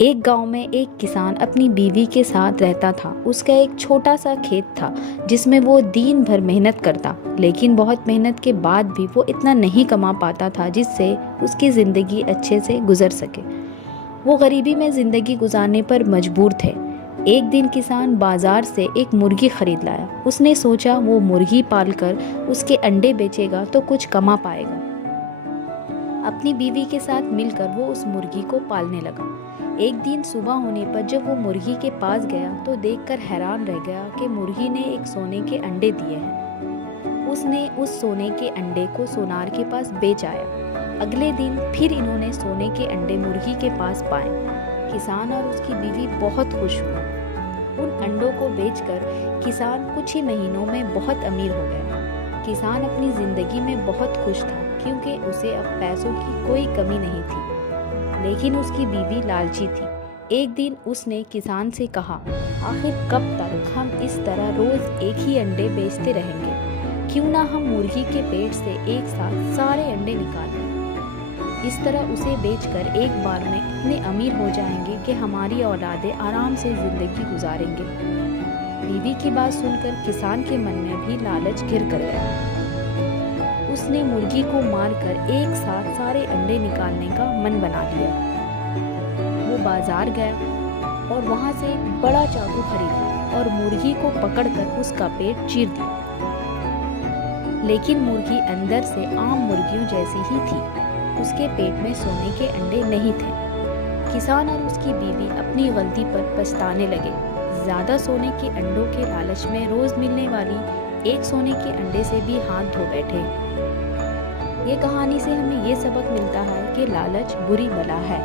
एक गांव में एक किसान अपनी बीवी के साथ रहता था। उसका एक छोटा सा खेत था जिसमें वो दिन भर मेहनत करता, लेकिन बहुत मेहनत के बाद भी वो इतना नहीं कमा पाता था जिससे उसकी ज़िंदगी अच्छे से गुजर सके। वो गरीबी में ज़िंदगी गुजारने पर मजबूर थे। एक दिन किसान बाजार से एक मुर्गी खरीद लाया। उसने सोचा वो मुर्गी पालकर उसके अंडे बेचेगा तो कुछ कमा पाएगा। अपनी बीवी के साथ मिलकर वो उस मुर्गी को पालने लगा। एक दिन सुबह होने पर जब वो मुर्गी के पास गया तो देखकर हैरान रह गया कि मुर्गी ने एक सोने के अंडे दिए हैं। उसने उस सोने के अंडे को सोनार के पास बेच आया। अगले दिन फिर इन्होंने सोने के अंडे मुर्गी के पास पाए। किसान और उसकी बीवी बहुत खुश हुए। उन अंडों को बेचकर किसान कुछ ही महीनों में बहुत अमीर हो गया। किसान अपनी जिंदगी में बहुत खुश था क्योंकि उसे अब पैसों की कोई कमी नहीं थी, लेकिन उसकी बीवी लालची थी। एक दिन उसने किसान से कहा, आखिर कब तक हम इस तरह रोज एक ही अंडे बेचते रहेंगे? क्यों ना हम मुर्गी के पेट से एक साथ सारे अंडे निकाल लें। इस तरह उसे बेचकर एक बार में इतने अमीर हो जाएंगे कि हमारी औलादें आराम से जिंदगी गुजारेंगे। बीवी की बात सुनकर किसान के मन में भी लालच घिर कर गया। उसने मुर्गी को मारकर एक साथ सारे अंडे निकालने का मन बना लिया। वो बाजार गया और वहां से एक बड़ा चाकू खरीदा और मुर्गी को पकड़कर उसका पेट चीर दिया। लेकिन मुर्गी अंदर से आम मुर्गियों जैसी ही थी। उसके पेट में सोने के अंडे नहीं थे। किसान और उसकी बीवी अपनी गलती पर पछताने लगे। ज्यादा सोने के अंडों के लालच में रोज मिलने वाली एक सोने के अंडे से भी हाथ धो बैठे। ये कहानी से हमें ये सबक मिलता है कि लालच बुरी बला है।